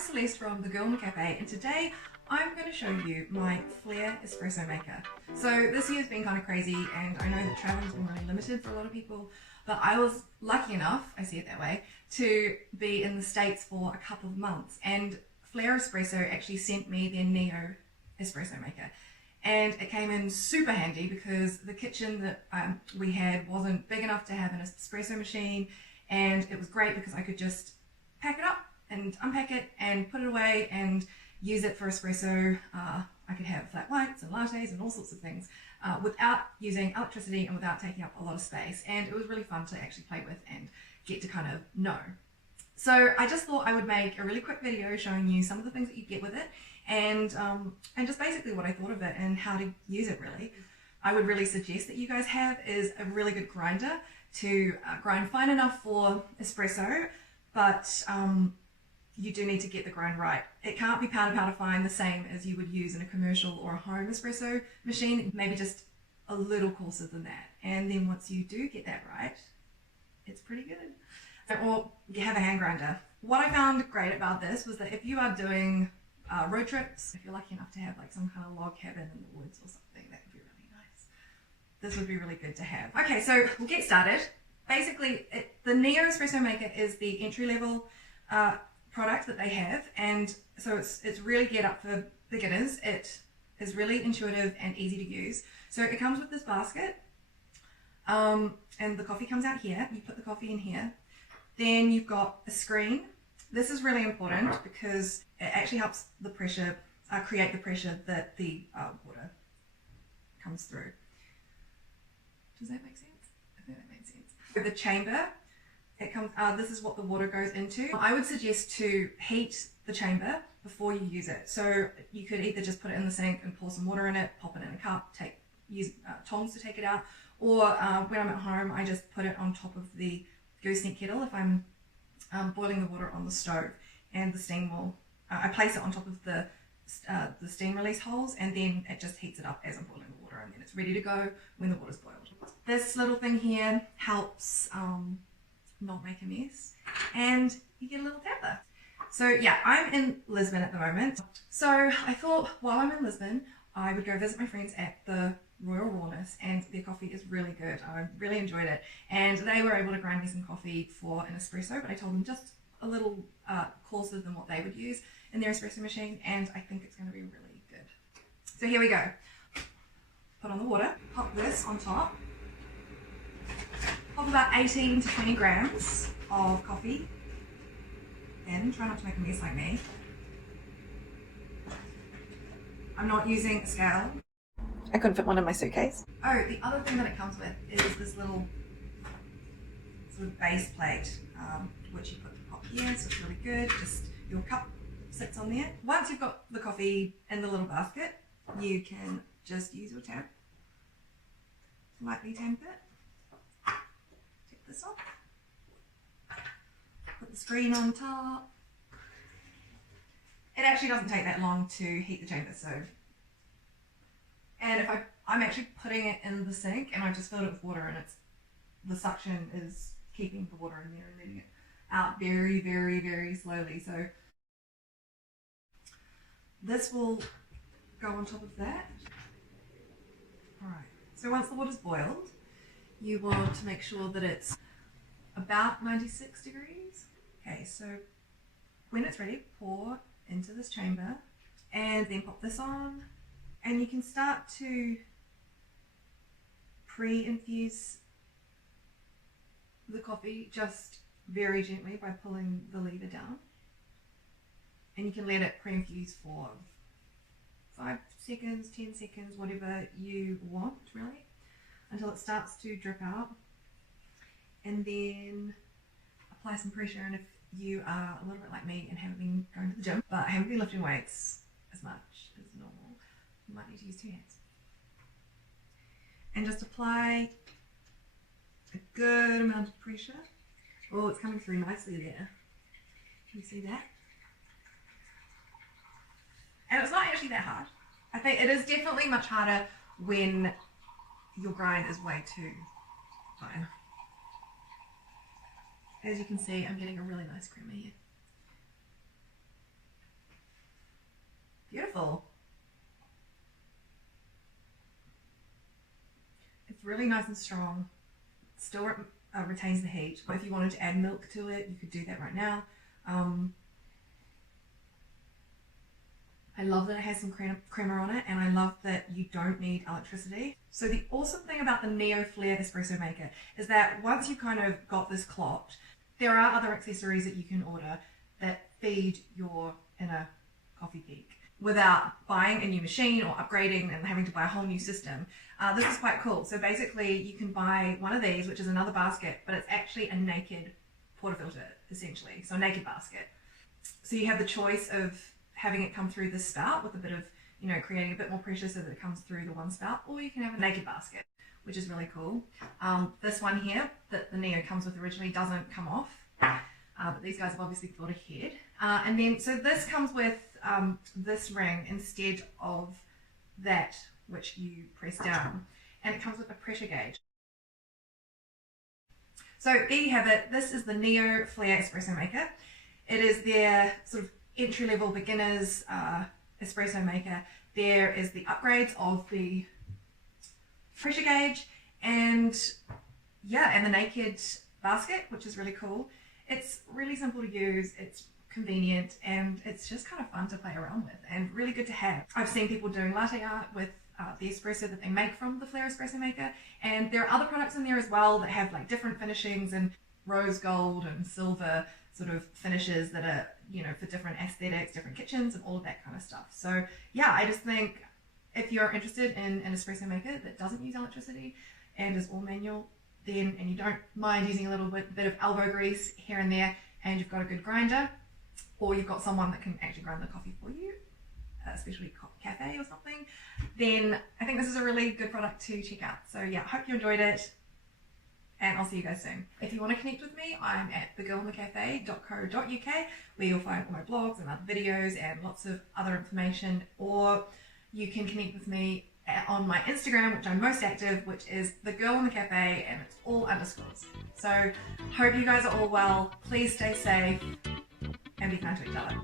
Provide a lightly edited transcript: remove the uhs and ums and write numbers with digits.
Celeste from The Girl in the Cafe, and today I'm going to show you my Flair Espresso maker. So this year's been kind of crazy, and I know that travel's been really limited for a lot of people, but I was lucky enough, I see it that way, to be in the States for a couple of months, and Flair Espresso actually sent me their Neo espresso maker. And it came in super handy because the kitchen that we had wasn't big enough to have an espresso machine, and it was great because I could just pack it up and unpack it and put it away and use it for espresso. I could have flat whites and lattes and all sorts of things without using electricity and without taking up a lot of space, and it was really fun to actually play with and get to kind of know. So I just thought I would make a really quick video showing you some of the things that you get with it, and just basically what I thought of it and how to use it really. I would really suggest that you guys have is a really good grinder to grind fine enough for espresso, but you do need to get the grind right. It can't be powder fine the same as you would use in a commercial or a home espresso machine, maybe just a little coarser than that. And then once you do get that right, it's pretty good. Or you have a hand grinder. What I found great about this was that if you are doing road trips, if you're lucky enough to have like some kind of log cabin in the woods or something, that would be really nice. This would be really good to have. Okay, so we'll get started. Basically, the Neo espresso maker is the entry-level product that they have, and so it's really geared up for beginners. It is really intuitive and easy to use. So it comes with this basket, and the coffee comes out here. You put the coffee in here. Then you've got a screen. This is really important because it actually helps the pressure, create the pressure that the water comes through. Does that make sense? I think that makes sense. The chamber, it comes. This is what the water goes into. I would suggest to heat the chamber before you use it. So you could either just put it in the sink and pour some water in it, pop it in a cup, use tongs to take it out, or when I'm at home, I just put it on top of the gooseneck kettle if I'm boiling the water on the stove, and the steam will. I place it on top of the steam release holes, and then it just heats it up as I'm boiling the water, and then it's ready to go when the water's boiled. This little thing here helps not make a mess, and you get a little tamper. So yeah, I'm in Lisbon at the moment. So I thought while I'm in Lisbon, I would go visit my friends at the Royal Rawness, and their coffee is really good. I really enjoyed it, and they were able to grind me some coffee for an espresso, but I told them just a little coarser than what they would use in their espresso machine, and I think it's going to be really good. So here we go. Put on the water, pop this on top, pop about 18 to 20 grams of coffee in. Try not to make a mess like me. I'm not using a scale. I couldn't fit one in my suitcase. Oh, the other thing that it comes with is this little sort of base plate, which you put the pot here, so it's really good. Just your cup sits on there. Once you've got the coffee in the little basket, you can just use your tamp. Lightly tamp it. Take this off. Put the screen on top. It actually doesn't take that long to heat the chamber, so. And if I'm actually putting it in the sink, and I've just filled it with water, and the suction is keeping the water in there and letting it out very, very, very slowly. So this will go on top of that. Alright, so once the water's boiled, you want to make sure that it's about 96 degrees. Okay, so when it's ready, pour into this chamber, and then pop this on. And you can start to pre-infuse the coffee just very gently by pulling the lever down. And you can let it pre-infuse for 5 seconds, 10 seconds, whatever you want really, until it starts to drip out. And then apply some pressure, and if you are a little bit like me and haven't been going to the gym, but haven't been lifting weights as much as normal, you might need to use 2 hands. And just apply a good amount of pressure. Oh, it's coming through nicely there. Can you see that? And it's not actually that hard. I think it is definitely much harder when your grind is way too fine. As you can see, I'm getting a really nice crema here. beautiful. It's really nice and strong. Still retains the heat. But if you wanted to add milk to it, you could do that right now. I love that it has some crema on it, and I love that you don't need electricity. So the awesome thing about the Neo Flair Espresso Maker is that once you've kind of got this clocked, there are other accessories that you can order that feed your inner coffee peak without buying a new machine or upgrading and having to buy a whole new system. This is quite cool. So basically you can buy one of these, which is another basket, but it's actually a naked portafilter essentially, so a naked basket. So you have the choice of having it come through this spout with a bit of, you know, creating a bit more pressure so that it comes through the one spout, or you can have a naked basket, which is really cool. This one here that the Neo comes with originally doesn't come off, but these guys have obviously thought ahead. And then, so this comes with this ring instead of that which you press down, and it comes with a pressure gauge. So there you have it. This is the Neo Flair Espresso Maker. It is their sort of entry-level beginners espresso maker. There is the upgrades of the pressure gauge and the naked basket, which is really cool. It's really simple to use, it's convenient, and it's just kind of fun to play around with and really good to have. I've seen people doing latte art with the espresso that they make from the Flair Espresso Maker, and there are other products in there as well that have like different finishings and rose gold and silver sort of finishes that are, you know, for different aesthetics, different kitchens and all of that kind of stuff. So yeah, I just think if you're interested in an espresso maker that doesn't use electricity and is all manual, then, and you don't mind using a little bit of elbow grease here and there, and you've got a good grinder, or you've got someone that can actually grind the coffee for you, especially cafe or something, then I think this is a really good product to check out. So yeah, hope you enjoyed it, and I'll see you guys soon. If you want to connect with me, I'm at thegirlinthecafe.co.uk, where you'll find all my blogs and other videos and lots of other information, or you can connect with me on my Instagram, which I'm most active, which is thegirlinthecafe, and it's all underscores. So hope you guys are all well. Please stay safe and be kind to each other.